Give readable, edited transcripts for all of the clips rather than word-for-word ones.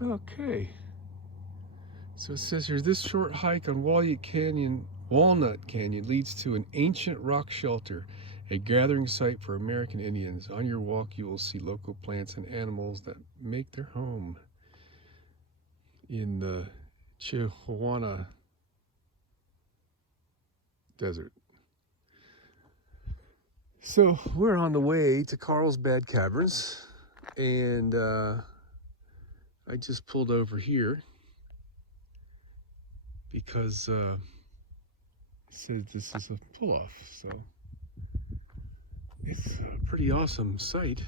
Okay. So it says here, this short hike on Walnut Canyon leads to an ancient rock shelter, a gathering site for American Indians. On your walk, you will see local plants and animals that make their home in the Chihuahua Desert. So we're on the way to Carlsbad Caverns, and I just pulled over here because it says this is a pull-off. So it's a pretty awesome site.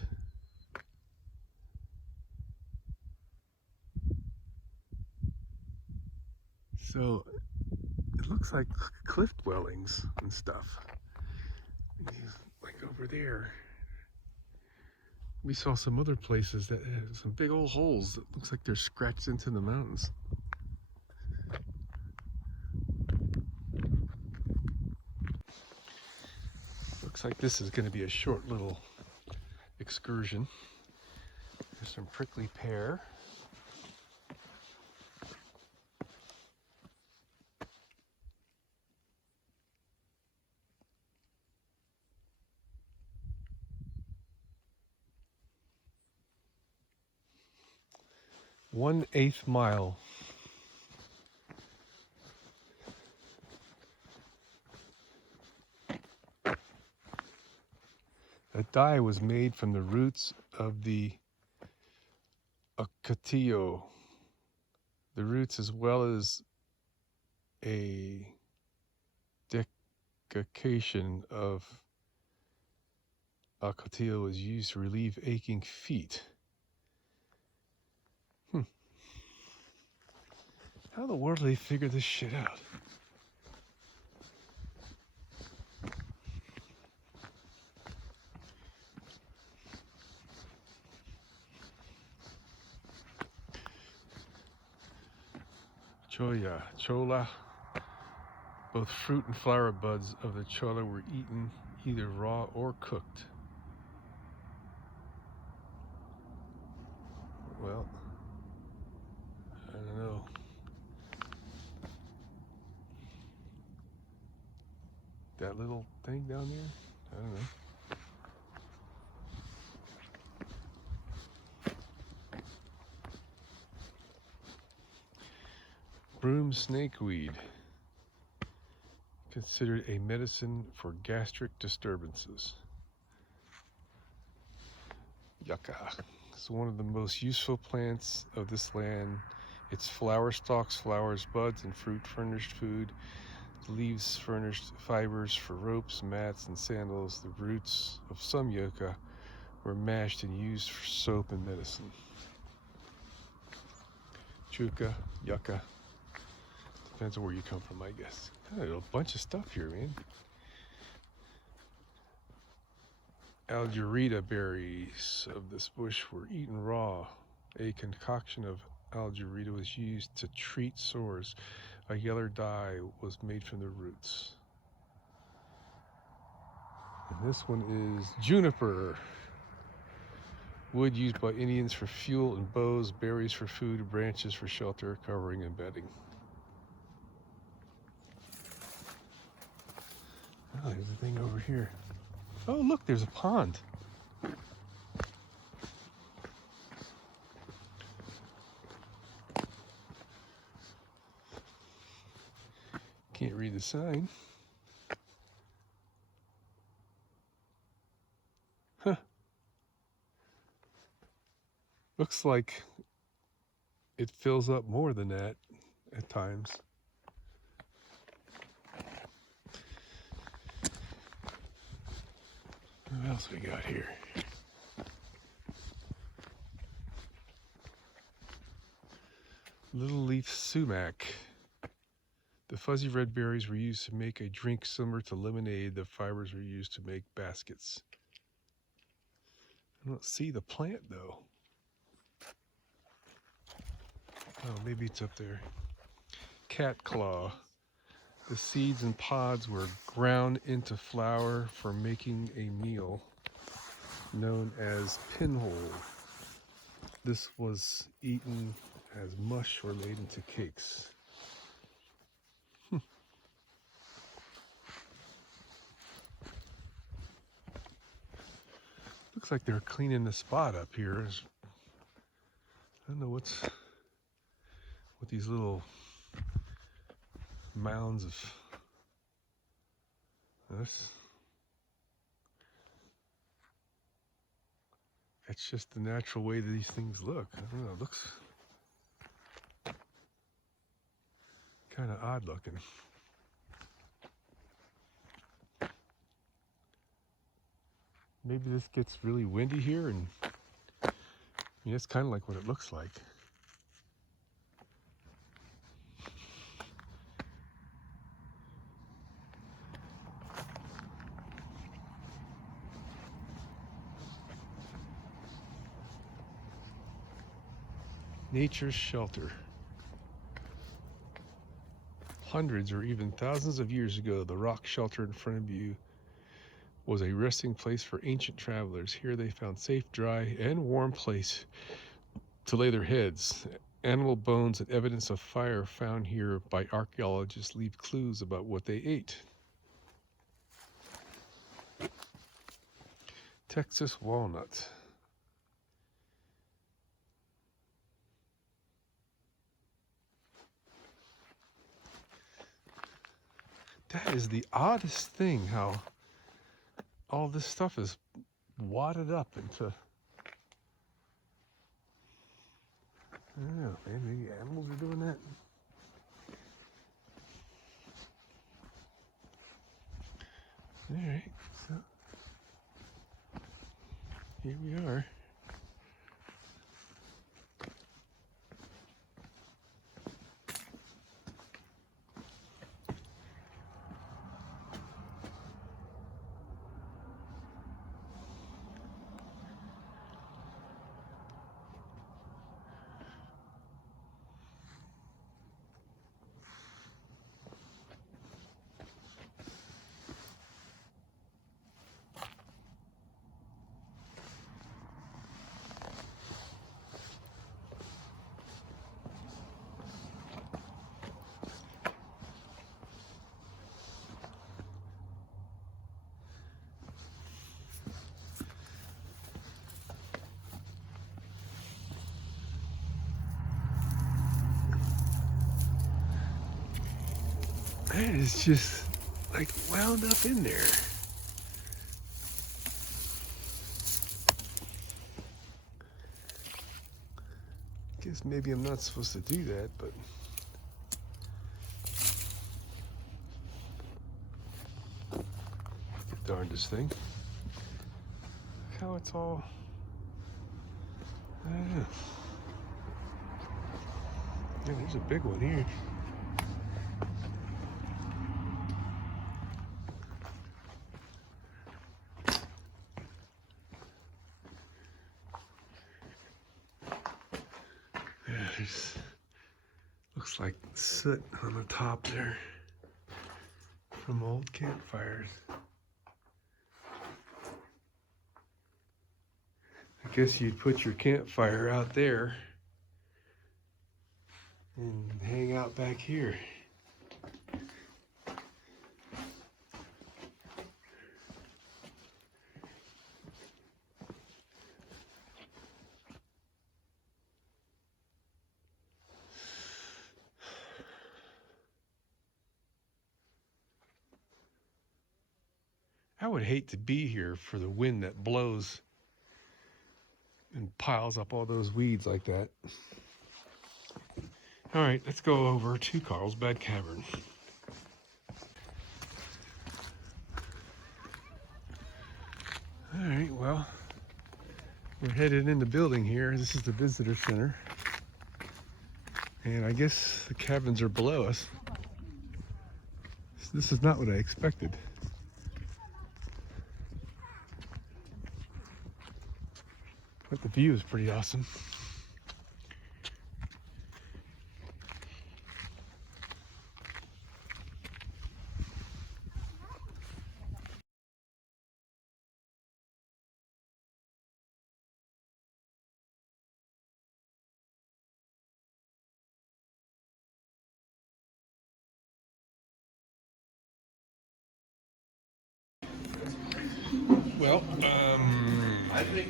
So it looks like cliff dwellings and stuff. Like over there. We saw some other places that have some big old holes that looks like they're scratched into the mountains. Looks like this is going to be a short little excursion. There's some prickly pear. One-eighth mile. A dye was made from the roots of the Ocotillo. The roots, as well as a decoction of Ocotillo, was used to relieve aching feet. How in the world do they figure this shit out? Chola. Both fruit and flower buds of the chola were eaten either raw or cooked. Well, I don't know. That little thing down there? I don't know. Broom snakeweed, considered a medicine for gastric disturbances. Yucca. It's one of the most useful plants of this land. Its flower stalks, flowers, buds, and fruit furnished food. The leaves furnished fibers for ropes, mats, and sandals. The roots of some yucca were mashed and used for soap and medicine. Chuka, yucca. Depends on where you come from, I guess. There's a bunch of stuff here, man. Algerita berries of this bush were eaten raw. A concoction of algerita was used to treat sores. A yellow dye was made from the roots. And this one is juniper. Wood used by Indians for fuel and bows, berries for food, branches for shelter, covering, and bedding. Oh, there's a thing over here. Oh, look, there's a pond. Can't read the sign. Huh. Looks like it fills up more than that at times. What else we got here? Little leaf sumac. The fuzzy red berries were used to make a drink similar to lemonade. The fibers were used to make baskets. I don't see the plant though. Oh, maybe it's up there. Cat claw. The seeds and pods were ground into flour for making a meal known as pinhole. This was eaten as mush or made into cakes. Looks like they're cleaning the spot up here. I don't know what these little mounds of this. It's just the natural way that these things look. I don't know, it looks kind of odd looking. Maybe this gets really windy here, and I mean, it's kind of like what it looks like. Nature's shelter. Hundreds or even thousands of years ago, the rock shelter in front of you was a resting place for ancient travelers. Here they found safe, dry, and warm place to lay their heads. Animal bones and evidence of fire found here by archaeologists leave clues about what they ate. Texas walnut. That is the oddest thing, how all this stuff is wadded up into, I don't know, maybe animals are doing that. All right, so here we are. That is just like wound up in there. Guess maybe I'm not supposed to do that, but darndest thing. Look how it's all, I don't know. Yeah, there's a big one here. Yeah, there's, looks like soot on the top there from old campfires. I guess you'd put your campfire out there and hang out back here. I would hate to be here for the wind that blows and piles up all those weeds like that. All right, let's go over to Carlsbad Caverns. All right, well, we're headed in the building here. This is the visitor center. And I guess the cabins are below us. This is not what I expected. But the view is pretty awesome. Well,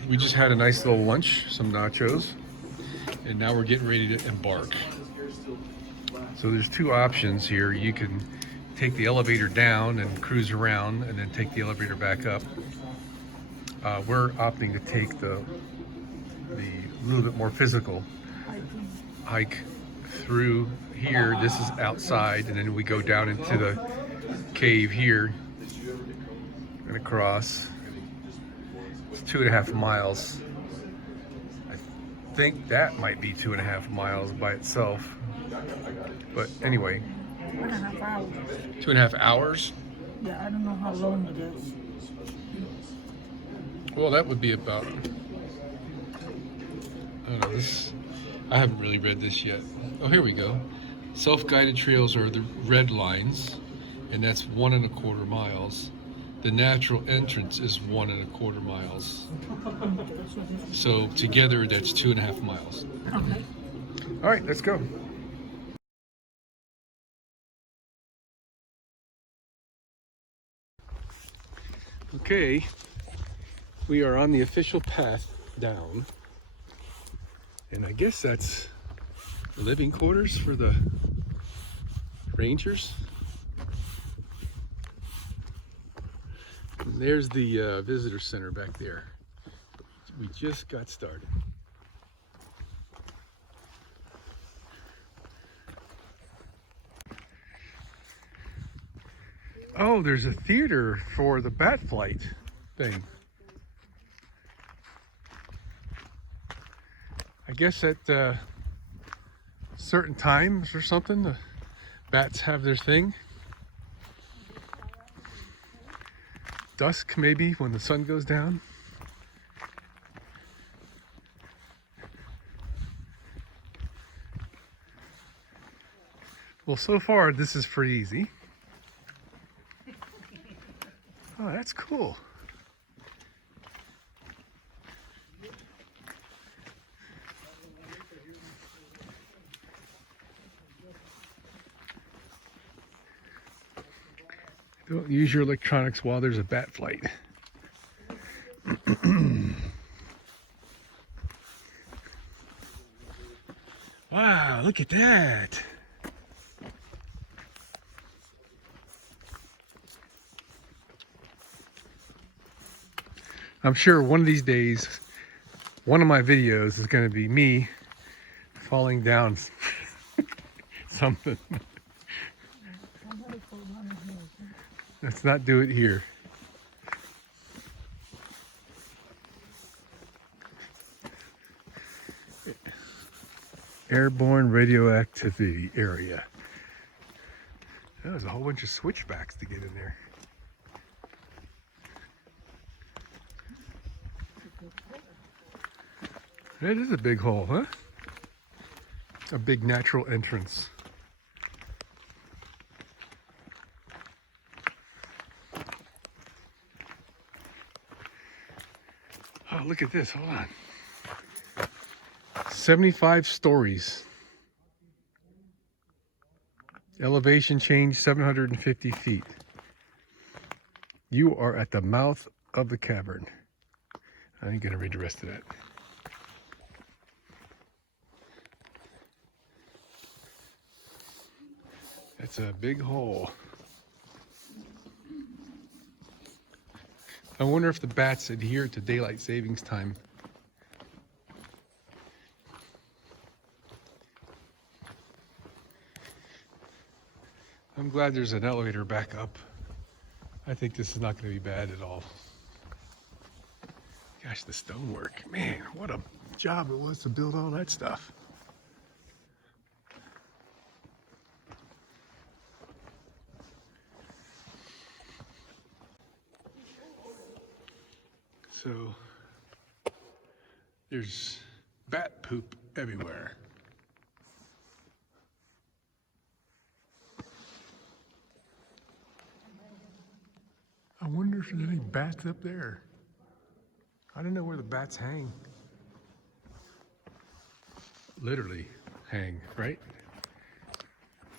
we just had a nice little lunch, some nachos, and now we're getting ready to embark. So there's two options here. You can take the elevator down and cruise around and then take the elevator back up. We're opting to take the little bit more physical hike through here. This is outside, and then we go down into the cave here and across. It's 2.5 miles. I think that might be 2.5 miles by itself. But anyway, 1.5 hours. 2.5 hours? Yeah, I don't know how long it is. Well, that would be about, I don't know, this, I haven't really read this yet. Oh, here we go. Self-guided trails are the red lines, and that's 1.25 miles. The natural entrance is 1.25 miles. So together, that's 2.5 miles. Okay. All right, let's go. Okay, we are on the official path down, and I guess that's living quarters for the rangers. And there's the visitor center back there. We just got started. Oh, there's a theater for the bat flight thing. I guess at certain times or something, the bats have their thing. Dusk, maybe, when the sun goes down. Well, so far, this is pretty easy. Oh, that's cool. Don't use your electronics while there's a bat flight. Wow, look at that. I'm sure one of these days, one of my videos is going to be me falling down something. Let's not do it here. Airborne radioactivity area. There's a whole bunch of switchbacks to get in there. It is a big hole, huh? A big natural entrance. Oh, look at this, hold on. 75 stories. Elevation change 750 feet. You are at the mouth of the cavern. I ain't gonna read the rest of that. That's a big hole. I wonder if the bats adhere to daylight savings time. I'm glad there's an elevator back up. I think this is not going to be bad at all. Gosh, the stonework. Man, what a job it was to build all that stuff. So, there's bat poop everywhere. I wonder if there's any bats up there. I don't know where the bats hang. Literally hang, right?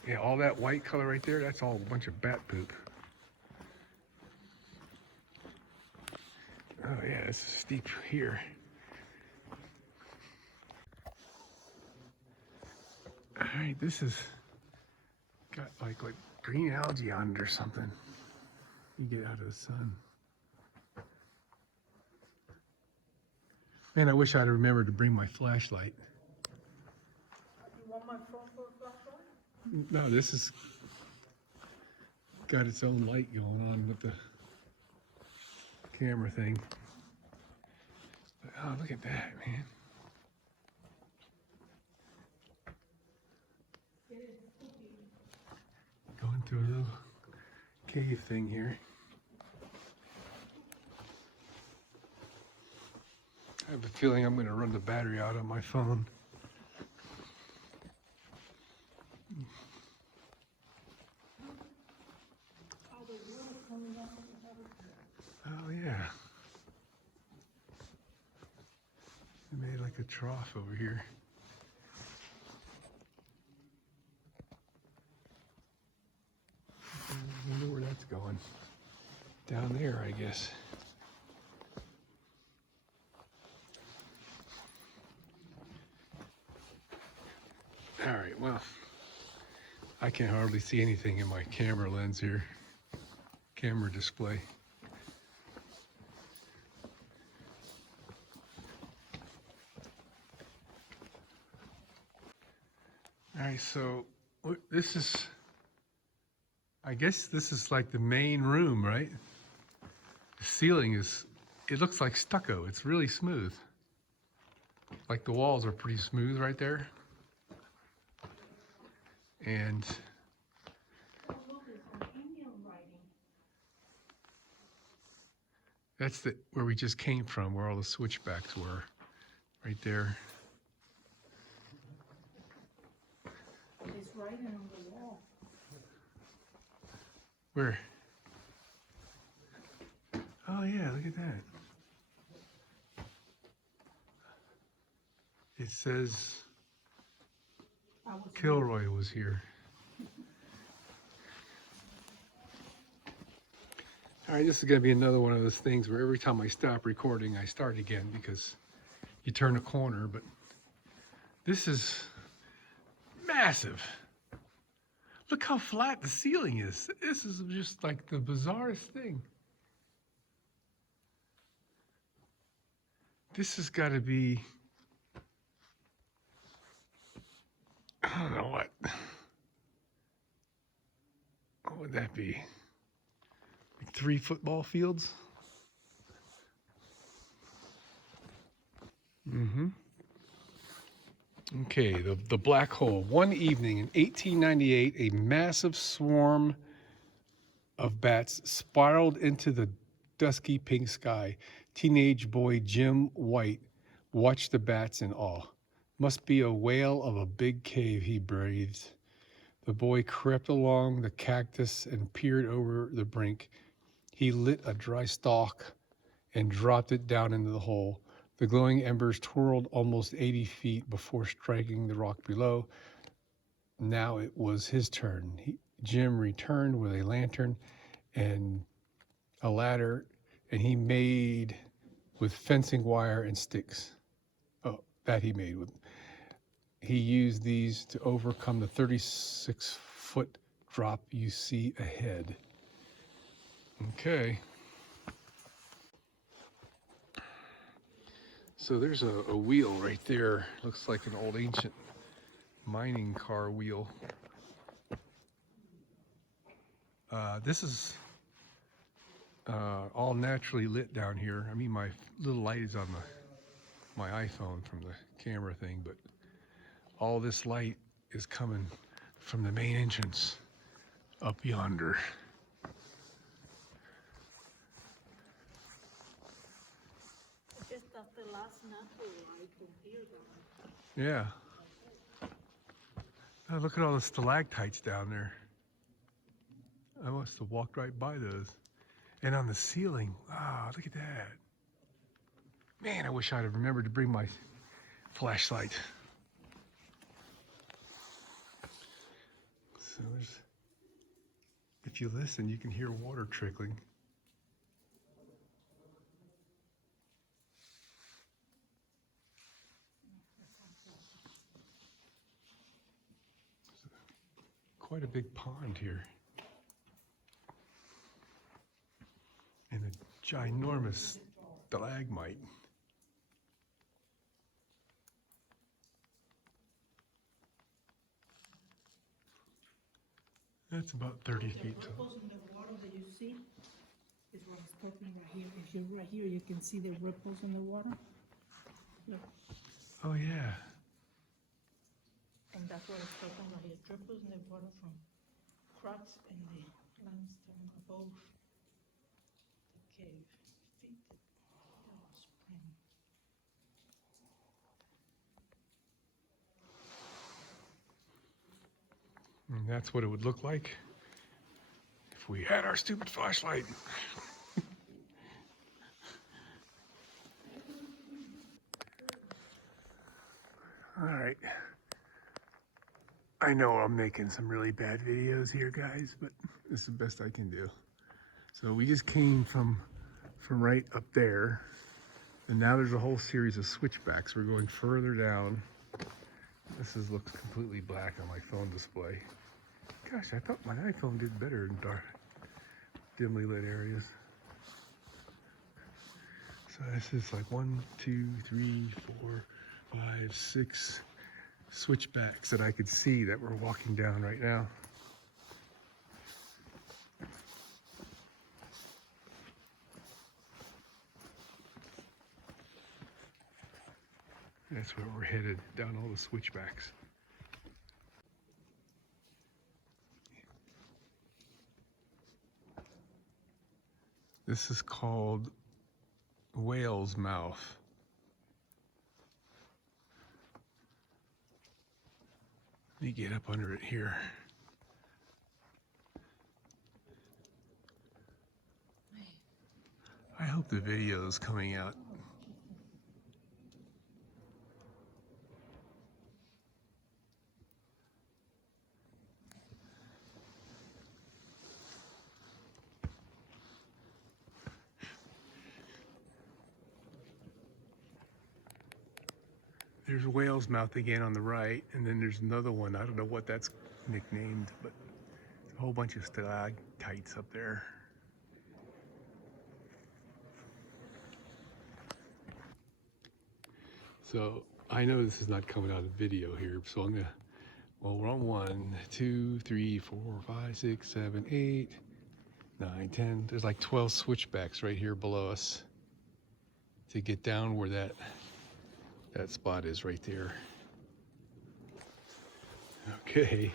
Yeah, all that white color right there, that's all a bunch of bat poop. Oh yeah, it's steep here. All right, this is got like green algae on it or something. You get out of the sun. Man, I wish I'd remembered to bring my flashlight. You want my phone for a flashlight? No, this has got its own light going on with the camera thing. But, oh, look at that, man. Going through a little cave thing here. I have a feeling I'm going to run the battery out on my phone. Oh yeah. They made like a trough over here. I wonder where that's going. Down there, I guess. All right, well, I can hardly see anything in my camera lens here. Camera display. All right, so this is, I guess this is like the main room, right? The ceiling is, it looks like stucco. It's really smooth. Like the walls are pretty smooth right there. And that's where we just came from, where all the switchbacks were, right there. It's writing on the wall. Where? Oh yeah, look at that. It says Kilroy was here. All right, this is gonna be another one of those things where every time I stop recording, I start again because you turn a corner, but this is massive. Look how flat the ceiling is. This is just like the bizarrest thing. This has got to be, I don't know what would that be? Like 3 football fields? Mm-hmm. Okay, the black hole. One evening in 1898, a massive swarm of bats spiraled into the dusky pink sky. Teenage boy Jim White watched the bats in awe. Must be a whale of a big cave, he breathed. The boy crept along the cactus and peered over the brink. He lit a dry stalk and dropped it down into the hole. The glowing embers twirled almost 80 feet before striking the rock below. Now it was his turn. Jim returned with a lantern and a ladder, and he made with fencing wire and sticks. Oh, that he made with. He used these to overcome the 36-foot drop you see ahead. Okay. So there's a wheel right there. Looks like an old ancient mining car wheel. This is all naturally lit down here. I mean, my little light is on my iPhone from the camera thing, but all this light is coming from the main entrance up yonder. Yeah. Oh, look at all the stalactites down there. I must have walked right by those. And on the ceiling, wow, look at that. Man, I wish I'd have remembered to bring my flashlight. So if you listen, you can hear water trickling. quite a big pond here. And a ginormous stalagmite. That's about 30 feet The tall. ripples in the water that you see is what I was talking right here. If you're right here, you can see the ripples in the water. Look, Oh yeah. and that's what I was talking about here. Ripples in the water from cracks in the limestone above the cave. Feet the spring. And that's what it would look like if we had our stupid flashlight. All right. I know I'm making some really bad videos here, guys, but this is the best I can do. So we just came from right up there, and now there's a whole series of switchbacks. We're going further down. Looks completely black on my phone display. Gosh, I thought my iPhone did better in dark, dimly lit areas. So this is like 1, 2, 3, 4, 5, 6 switchbacks that I could see that we're walking down right now. That's where we're headed, down all the switchbacks. This is called Whale's Mouth. Let me get up under it here. I hope the video is coming out. There's Whale's Mouth again on the right, and then there's another one. I don't know what that's nicknamed, but a whole bunch of stalactites up there. So I know this is not coming out of video here, so I'm gonna, well, we're on 1, 2, 3, 4, 5, 6, 7, 8, 9, 10. There's like 12 switchbacks right here below us to get down where that spot is right there. Okay.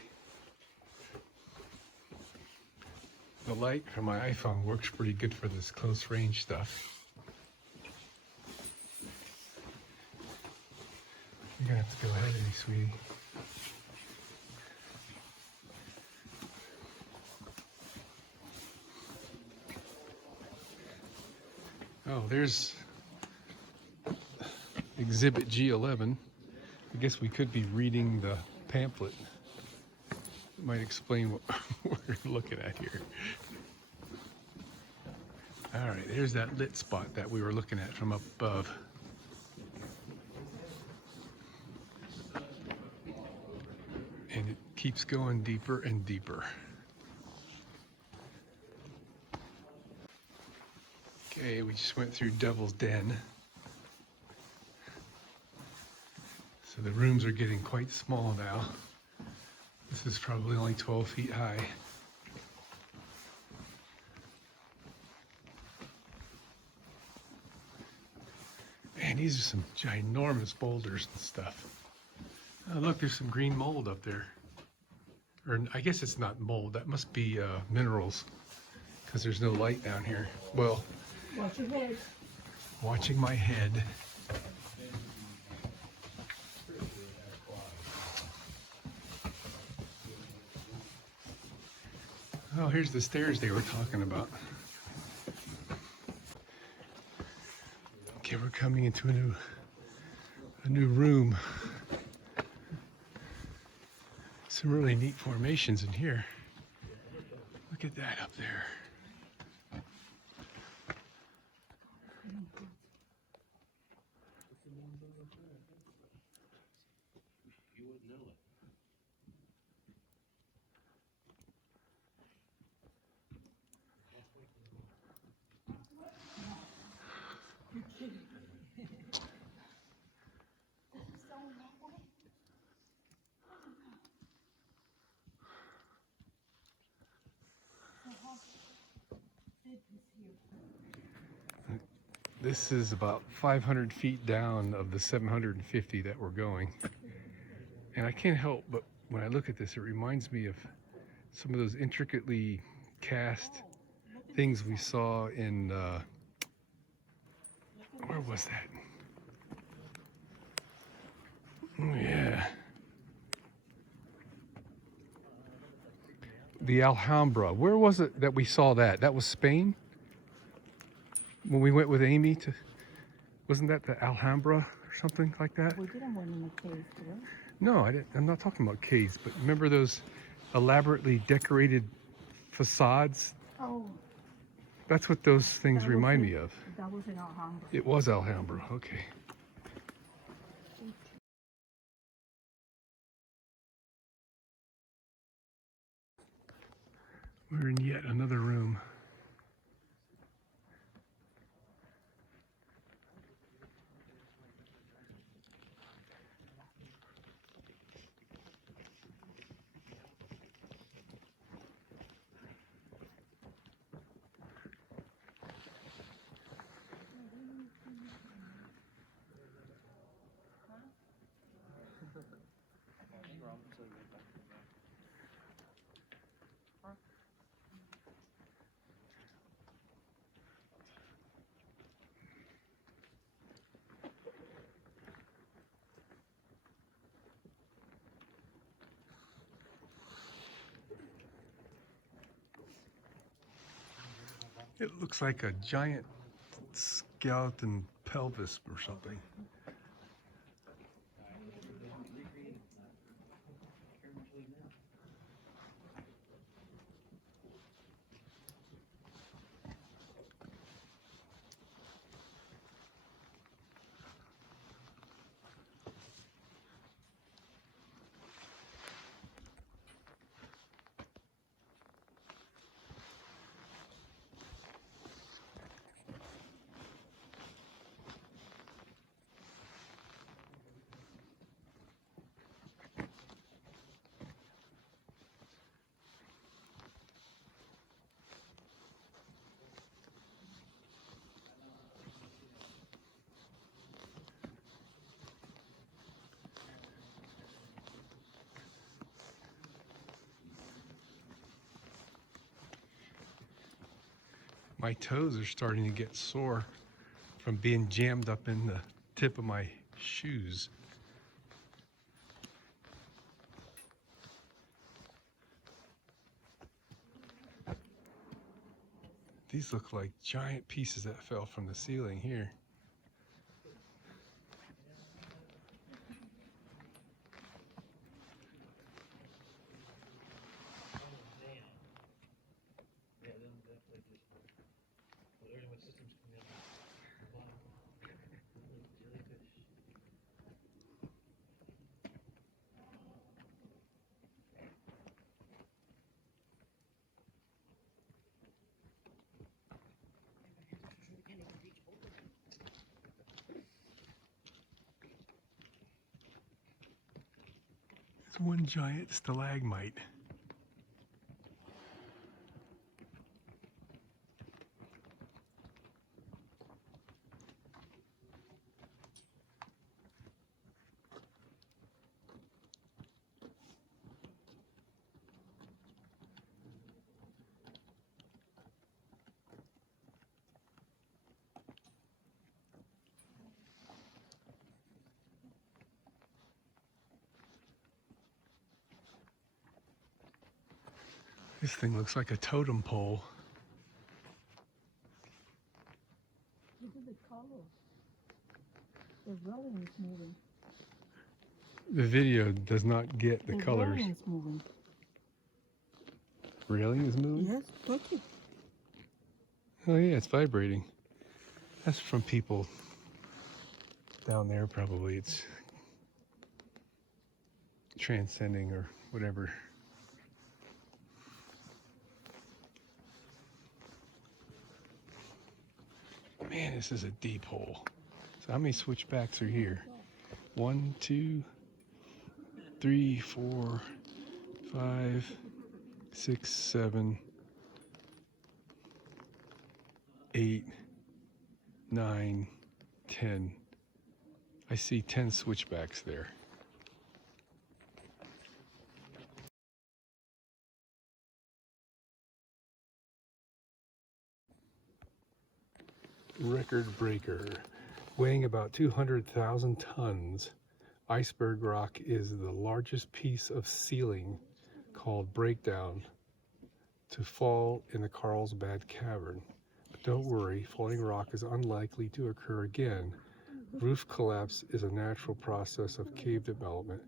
The light from my iPhone works pretty good for this close range stuff. You're gonna have to go ahead of me, sweetie. Oh, there's Exhibit G11. I guess we could be reading the pamphlet. It might explain what we're looking at here. All right, there's that lit spot that we were looking at from up above. And it keeps going deeper and deeper. Okay, we just went through Devil's Den. So the rooms are getting quite small now. This is probably only 12 feet high. Man, these are some ginormous boulders and stuff. Oh, look, there's some green mold up there. Or I guess it's not mold, that must be minerals, because there's no light down here. Well, watch your head. Watching my head. Oh, here's the stairs they were talking about. Okay, we're coming into a new room. Some really neat formations in here. Look at that up there. This is about 500 feet down of the 750 that we're going. And I can't help but when I look at this, it reminds me of some of those intricately cast things we saw in, where was that? Oh yeah. The Alhambra. Where was it that we saw that? That was Spain? When we went with Amy to, wasn't that the Alhambra or something like that? We didn't went in the cave, did we? No, I'm not talking about caves, but remember those elaborately decorated facades? Oh, That's what those things That was remind it. me of. that was in Alhambra. It was Alhambra, okay. We're in yet another room. It looks like a giant skeleton pelvis or something. My toes are starting to get sore from being jammed up in the tip of my shoes. These look like giant pieces that fell from the ceiling here. It's one giant stalagmite. This thing looks like a totem pole. Look at the color. The railing is moving. The video does not get the colors. railing is moving. Railing is moving? Yes, touch it. Oh yeah, it's vibrating. That's from people down there probably. It's transcending or whatever. Man, this is a deep hole. So how many switchbacks are here? 1, 2, 3, 4, 5, 6, 7, 8, 9, 10. I see 10 switchbacks there. Record breaker. Weighing about 200,000 tons, iceberg rock is the largest piece of ceiling, called breakdown, to fall in the Carlsbad Cavern. But don't worry, falling rock is unlikely to occur again. Roof collapse is a natural process of cave development,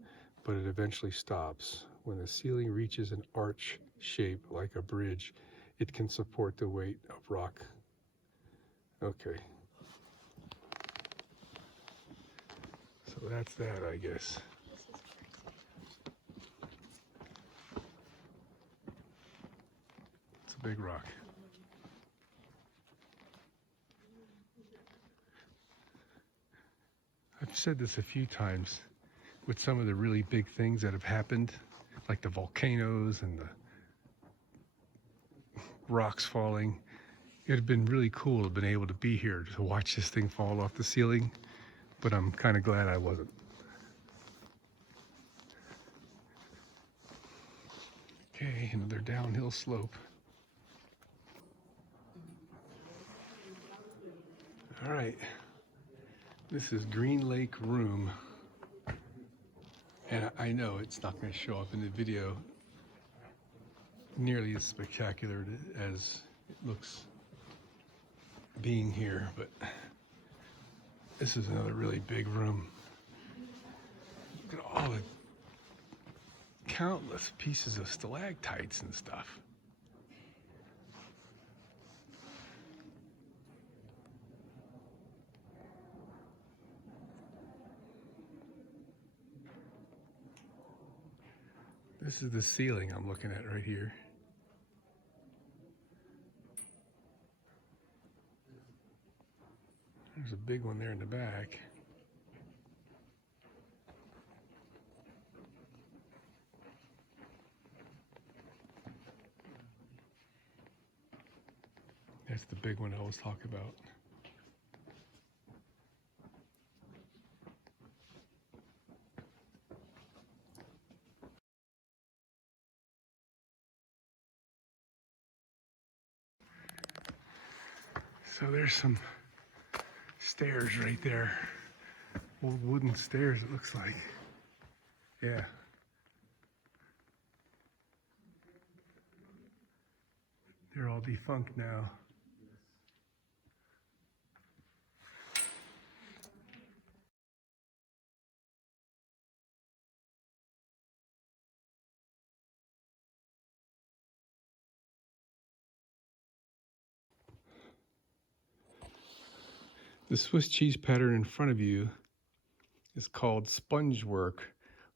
but it eventually stops. When the ceiling reaches an arch shape like a bridge, it can support the weight of rock. Okay. So that's that, I guess. It's a big rock. I've said this a few times with some of the really big things that have happened, like the volcanoes and the rocks falling. It would have been really cool to have been able to be here to watch this thing fall off the ceiling, but I'm kind of glad I wasn't. Okay, another downhill slope. All right, this is Green Lake Room, and I know it's not going to show up in the video nearly as spectacular as it looks being here, but this is another really big room. Look at all the countless pieces of stalactites and stuff. This is the ceiling I'm looking at right here. There's a big one there in the back. That's the big one I was talking about. So there's some stairs right there. Old wooden stairs, it looks like. Yeah. They're all defunct now. The Swiss cheese pattern in front of you is called sponge work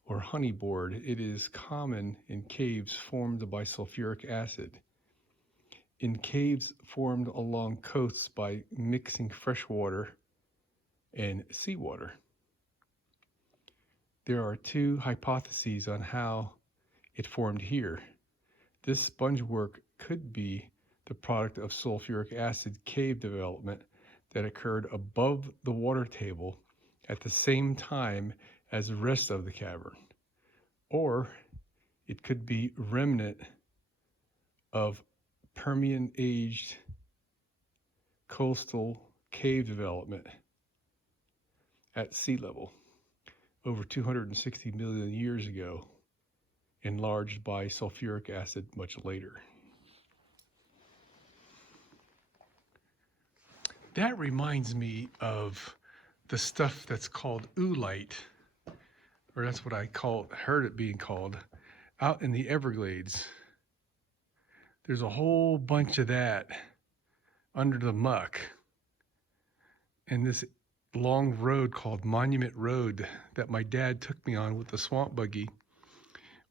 or honey board. It is common in caves formed by sulfuric acid. In caves formed along coasts by mixing fresh water and seawater. There are two hypotheses on how it formed here. This sponge work could be the product of sulfuric acid cave development that occurred above the water table at the same time as the rest of the cavern. Or it could be remnant of Permian-aged coastal cave development at sea level over 260 million years ago, enlarged by sulfuric acid much later. That reminds me of the stuff that's called oolite, or that's what I heard it being called, out in the Everglades. There's a whole bunch of that under the muck. And this long road called Monument Road that my dad took me on with the swamp buggy,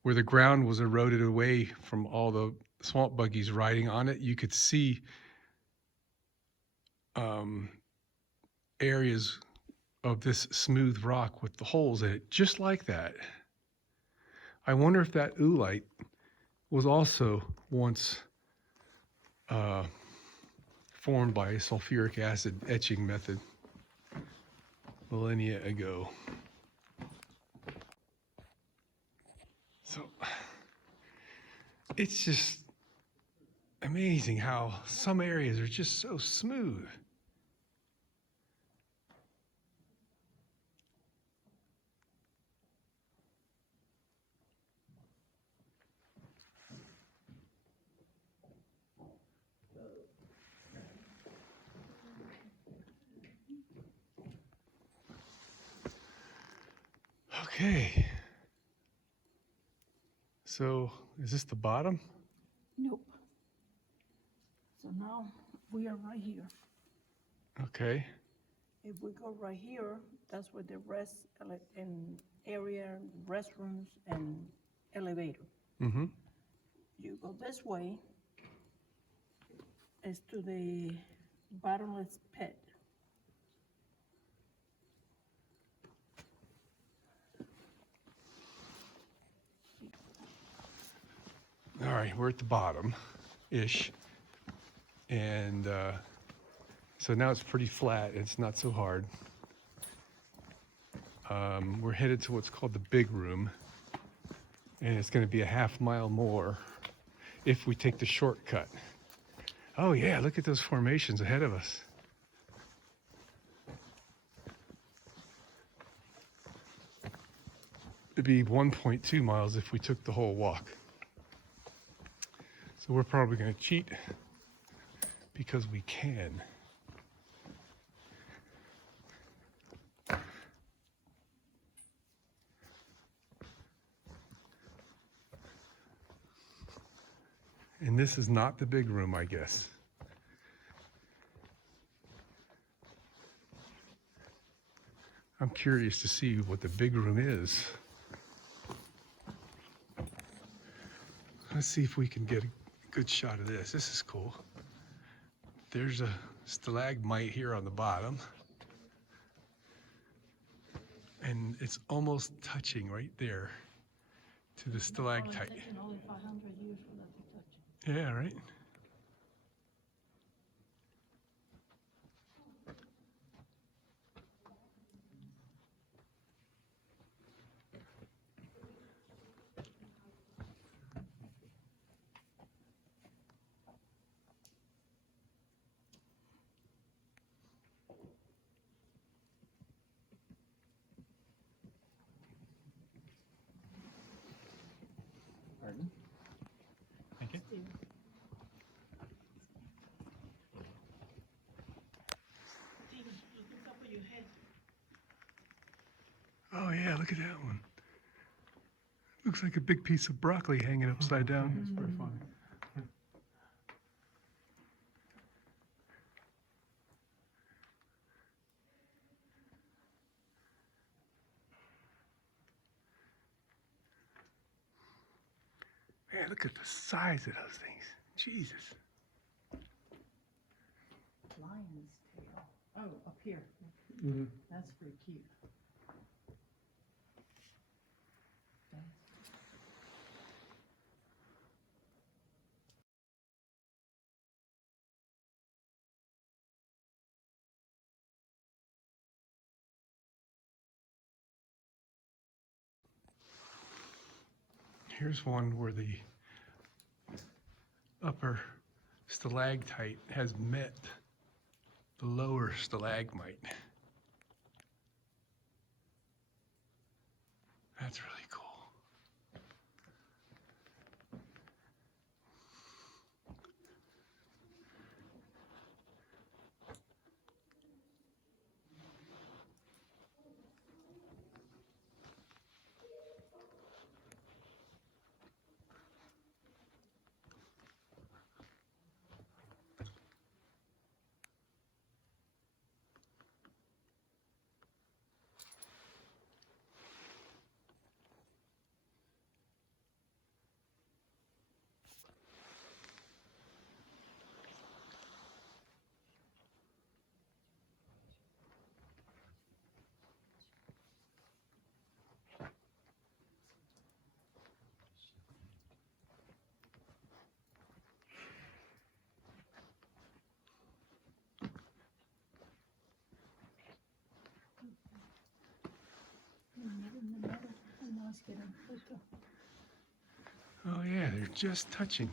where the ground was eroded away from all the swamp buggies riding on it, you could see areas of this smooth rock with the holes in it, just like that. I wonder if that oolite was also once formed by a sulfuric acid etching method millennia ago. So it's just amazing how some areas are just so smooth. Okay. So is this the bottom? Nope. So now we are right here. Okay. If we go right here, that's where the rest and area, restrooms, and elevator. Mm-hmm. You go this way, it's to the bottomless pit. All right, we're at the bottom-ish. And so now it's pretty flat. It's not so hard. We're headed to what's called the big room. And it's going to be a half-mile more if we take the shortcut. Oh yeah, look at those formations ahead of us. It'd be 1.2 miles if we took the whole walk. So we're probably going to cheat because we can. And this is not the big room, I guess. I'm curious to see what the big room is. Let's see if we can get a good shot of this. This is cool. There's a stalagmite here on the bottom. And it's almost touching right there to the stalactite. It's taken only 500 years for that to touch it. Yeah, right? Pardon? Thank you. Steve, look at the top of your head. Oh yeah, look at that one. Looks like a big piece of broccoli hanging upside down. It's pretty funny. Man, look at the size of those things. Jesus. Lion's tail. Oh, up here. Mm-hmm. That's pretty cute. Here's one where the upper stalactite has met the lower stalagmite. That's really cool. Oh yeah, they're just touching.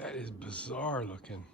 That is bizarre looking.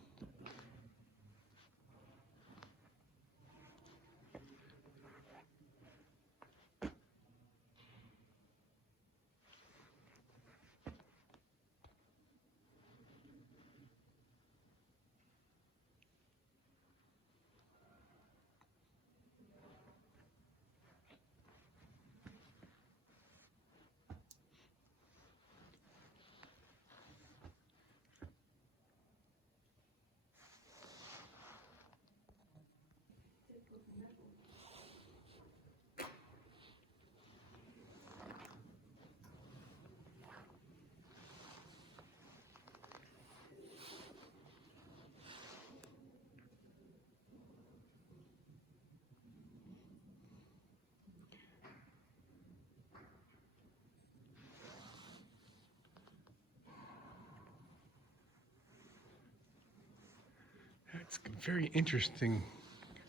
That's a very interesting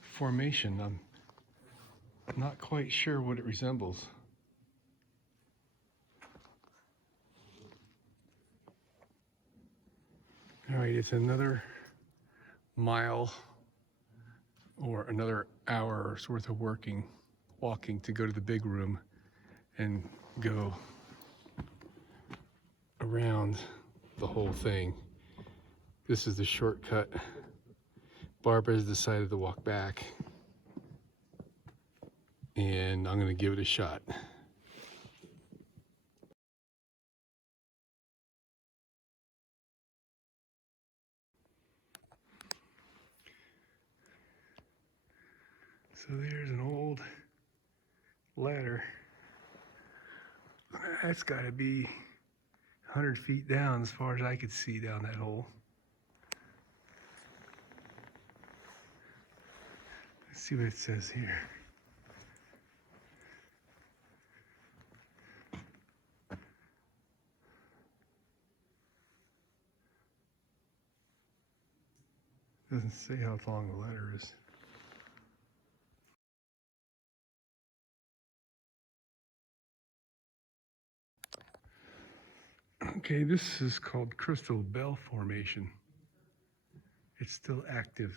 formation. I'm not quite sure what it resembles. All right, it's another mile or another hour's worth of walking to go to the big room and go around the whole thing. This is the shortcut. Barbara has decided to walk back, and I'm going to give it a shot. So there's an old ladder. That's got to be 100 feet down as far as I could see down that hole. Let's see what it says here. Doesn't say how long the ladder is. Okay, this is called Crystal Bell Formation. It's still active.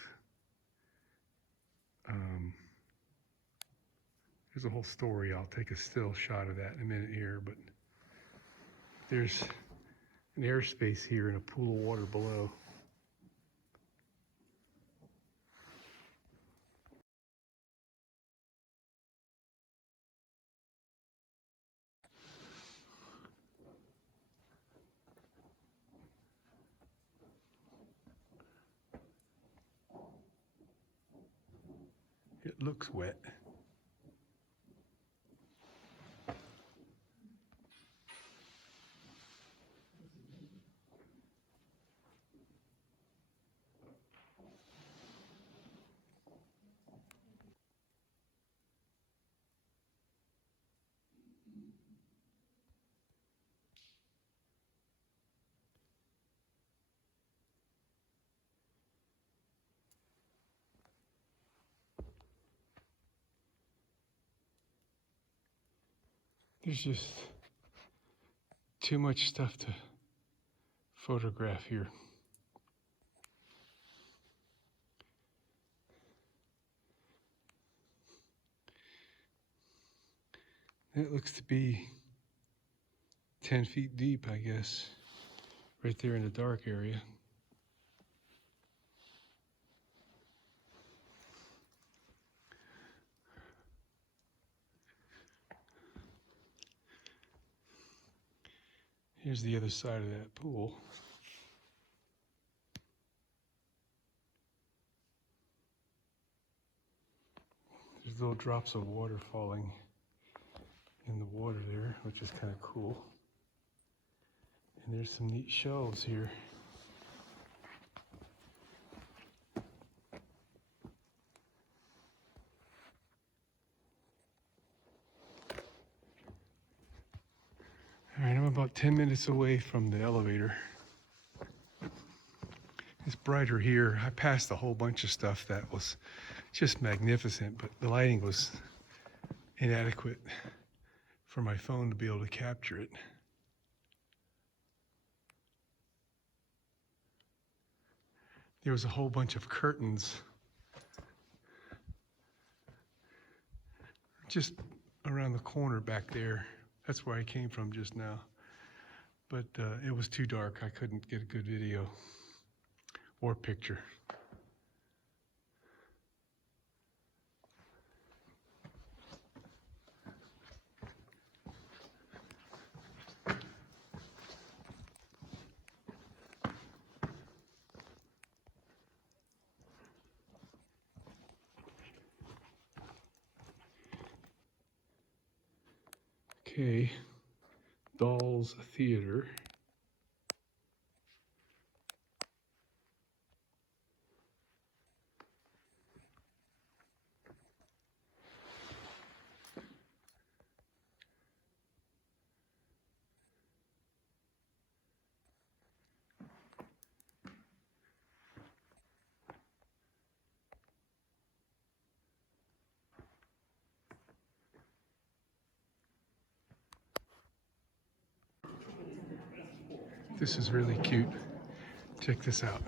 There's a whole story. I'll take a still shot of that in a minute here, but there's an airspace here and a pool of water below. It looks wet. There's just too much stuff to photograph here. It looks to be 10 feet deep, I guess, right there in the dark area. Here's the other side of that pool. There's little drops of water falling in the water there, which is kind of cool. And there's some neat shelves here. All right, I'm about 10 minutes away from the elevator. It's brighter here. I passed a whole bunch of stuff that was just magnificent, but the lighting was inadequate for my phone to be able to capture it. There was a whole bunch of curtains just around the corner back there. That's where I came from just now. But it was too dark. I couldn't get a good video or picture. Okay, Dolls Theater. This is really cute. Check this out.